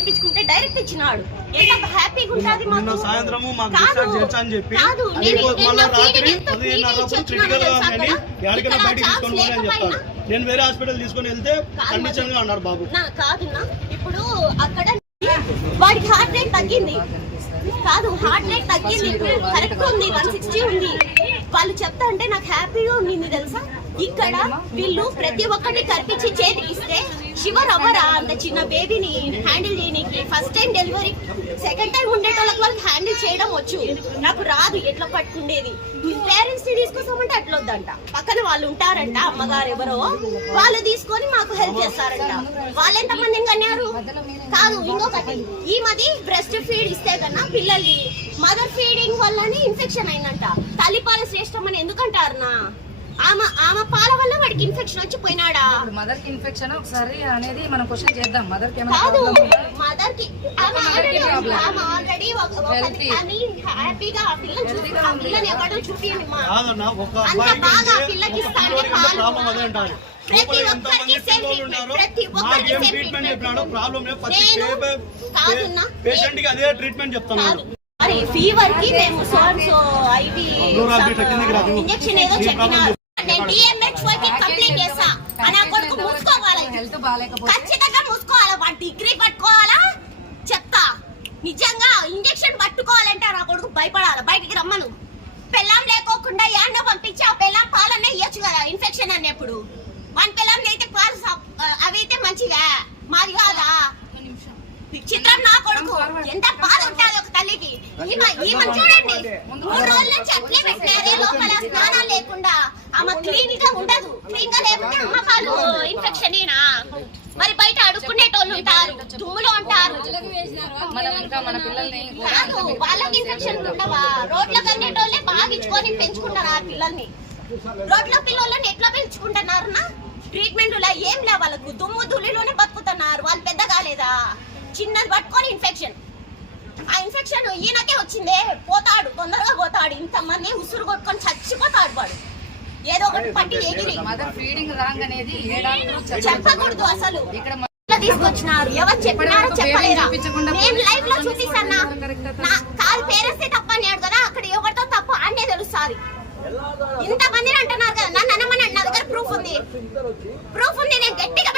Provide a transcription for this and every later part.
చేర్పించుకుంటే direct ఇచ్చినాడు. ఎంత హ్యాపీగా ఉంటుంది మాకు. సాయంత్రము మాకు అని చెప్పి కాదు, నేను మళ్ళా రాత్రి క్రిటికల్గా ఉందని ఎక్కడికైనా బయటికి తీసుకొని నేను వేరే హాస్పిటల్ తీసుకొని వెళ్తే కండిషన్గా అన్నాడు బాబు. కాదున్నా ఇప్పుడు అక్కడ వాడికి హార్ట్ రేట్ తగ్గింది. కాదు హార్ట్ రేట్ తగ్గింది. కరెక్ట్ ఉంది వన్ సిక్స్టీ ఉంది. వాళ్ళు చెప్తా అంటే నాకు హ్యాపీగా ఉండింది తెలుసా? ఇక్కడ వీళ్ళు ప్రతి ఒక్కటి కల్పించి చేతికి ఇస్తే షివర్ అవ్వరా అంత చిన్న బేబీని హ్యాండిల్ చేయడానికి first time delivery second time ఉండేటోళ్ళకి వాళ్ళకి హ్యాండిల్ చేయడం వచ్చు. నాకు రాదు ఎట్లా పట్టుకుండేది? పేరెంట్స్ని తీసుకొస్తామంటే అట్లా వద్దంట పక్కన వాళ్ళు ఉంటారంట అమ్మగారు ఎవరో వాళ్ళు తీసుకొని మాకు హెల్ప్ చేస్తారంట. వాళ్ళు ఎంత మంది కన్నారు కాదు ఇంకొకటి. ఈ మది బ్రెస్ట్ ఫీడ్ ఇస్తే కన్నా పిల్లల్ని మదర్ ఫీడింగ్ వల్లనే ఇన్ఫెక్షన్ అయిందంట. తల్లిపాల శ్రేష్టం అని ఎందుకంటారు నా? ఆమె ఆమె పాల వల్ల వాడికి ఇన్ఫెక్షన్ వచ్చి పోయినాడా మదర్కి ఇన్ఫెక్షన్ ఒకసారి అనేది మనం క్వశ్చన్ చేద్దాం మదర్కి ఏమైనా కాదు ప్రాబ్లం ఉందా? మదర్కి ఆమె Mother కి already problem. ఆమె ఆల్రెడీ ఒక Healthy. అని హ్యాపీగా ఆ పిల్లని చూసి ఆ పిల్లని ఎవడో చూపియండి మా కాదన్న ఒక అంత అబ్బాయికి బాగా ఉంటే పిల్లకి ఒక ఇస్తానే పిల్లోడికి ఉంటే పాలు. ప్రాబ్లం అదే అంటారు ప్రతి లోపల ఒక్కరికి ఎంతమంది సేమ్ పిల్లలు ఉన్నారో ప్రతి ఒక్కరికి మాకేం సేమ్ ట్రీట్మెంట్ ట్రీట్మెంట్. చెప్పినాడో ప్రాబ్లం లేదు ప్రతి నేను కాదున్నా. పేషెంట్కి అదే ట్రీట్మెంట్ చెప్తున్నాడు కాదు. అరే ఫీవర్కి మేము సో అండ్ సో ఐవి రాదు. ఇంజెక్షన్ ఏదో ఈ చెప్పినారు నేను డిఎంహెచ్కి కంప్లీట్ ఆ కొడుకు మూసుకోవాలి. ఖచ్చితంగా మూసుకోవాలా. వాడి డిగ్రీ పట్టుకోవాలా? చెప్తా. నిజంగా ఇంజెక్షన్ పట్టుకోవాలంటే నా కొడుకు భయపడాలి. బయటికి రమ్మను. పెళ్ళాం లేకోకుండా యాండో పంపించి ఆ పెళ్ళాం పాలనే ఇయ్యొచ్చు కదా. ఇన్ఫెక్షన్ అన్నప్పుడు. మన పెళ్ళాం అయితే పాలు అవి అయితే మంచిగా మాది కాదా? చిత్రం నా కొడుకు. ఎంత బాధ ఉంటుంది ఒక తల్లికి. ఈమె చూడండి. మూడు రోజుల నుంచి అట్లే పెట్టినారే. లోపల లేకుండా ఆమె క్లీన్గా ఉండదు క్లీన్గా లేకుంటే అమ్మ ఇన్ఫెక్షన్ మరి బయట అడుక్కునేటోళ్ళు ఉంటారు. దుమ్ములో ఉంటారు. పిల్లల్ని కాదు వాళ్ళకి ఇన్ఫెక్షన్ ఉండవా? రోడ్ల కన్నేటోళ్ళే బాగా పెంచుకుంటారు ఆ పిల్లల్ని? రోడ్ల పిల్లలని ఎట్లా పెంచుకుంటున్నారు నా ట్రీట్మెంట్ ఏం లే వాళ్ళకు? దుమ్ము ధూళిలోనే బతుకుతున్నారు. వాళ్ళు పెద్ద కాలేదా? చిన్నది పట్టుకొని ఇన్ఫెక్షన్ ఆ ఇన్ఫెక్షన్ ఈయనకే వచ్చిందే. పోతాడు తొందరగా పోతాడు. ఇంతమంది ఉసురు కొట్టుకొని చచ్చిపోతాడు వాడు. ఏదో ఒకటి పట్టి ఎగిరి ఫీడింగ్ రాంగ్ అనేది చెప్పకూడదు అసలు. ఇక్కడ తీసుకొచ్చినారు? ఎవరు చెప్పినారో చెప్పలేరా? లైవ్లో చూపిస్తానా? కదా? తప్ప. అన్నాడు కదా అక్కడ ఎవరితో తప్పు అన్నే తెలుస్తుంది. ఇంత మందిని అంటున్నారు కదా నన్ను అనమని నా దగ్గర ప్రూఫ్ ఉంది. ప్రూఫ్ ఉంది నేను గట్టిగా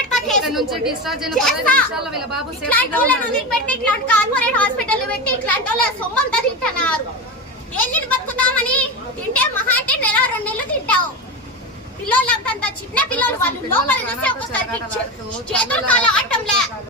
ఇట్లాంటి వాళ్ళని వదిలిపెట్టి ఇట్లాంటి కార్పొరేట్ హాస్పిటల్ పెట్టి ఇట్లాంటి వాళ్ళ సొమ్మంతా తింటున్నారు. బతుకుతామని? తింటే మహా అంటే నెల లోపల చూస్తే ఒక్కసారి చేతులు కాలు ఆటంలే.